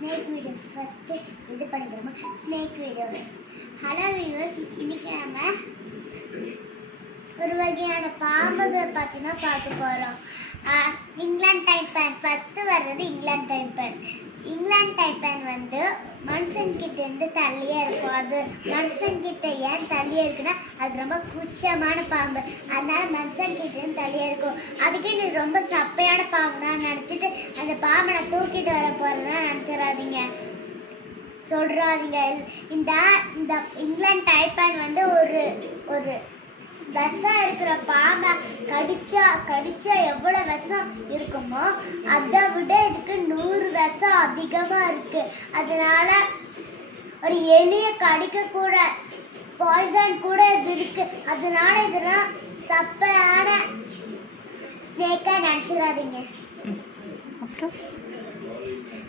Snake videos first இது பண்ணிக்கிறோமா snake videos. Hello viewers, இன்னைக்கு நம்ம ஒரு வகையான பாம்புகள் பற்றினா பார்க்க போகிறோம். இங்கிலாந்து டைப்பன் ஃபர்ஸ்ட் வர்றது. இங்கிலாந்து டைப்பன் வந்து மனுஷன்கிட்ட இருந்து தள்ளியே இருக்கும். அது மனுஷன்கிட்ட ஏன் தள்ளியே இருக்குன்னா அது ரொம்ப கூச்சமான பாம்பு, அதனால மனுஷன்கிட்ட இருந்து தள்ளியே இருக்கும். அதுக்கு இது ரொம்ப சப்பையான பாம்பு தான் நினச்சிட்டு அந்த பாம்பை நான் தூக்கிட்டு வர போறதுதான் நினச்சிடாதீங்க, சொல்றாதீங்க. இந்த இந்த இங்கிலாந்து டைப்பன் வந்து ஒரு விஷம் இருக்கிற பாம்பை கடிச்சா எவ்வளவு விஷம் இருக்குமோ அதை விட இதுக்கு 100 விஷம் அதிகமா இருக்கு. அதனால ஒரு எலிய கடிக்க கூட பாய்சன் கூட இது இருக்கு. அதனால இதெல்லாம் சப்பையான ஸ்னேக்கா நினைச்சிடாதீங்க.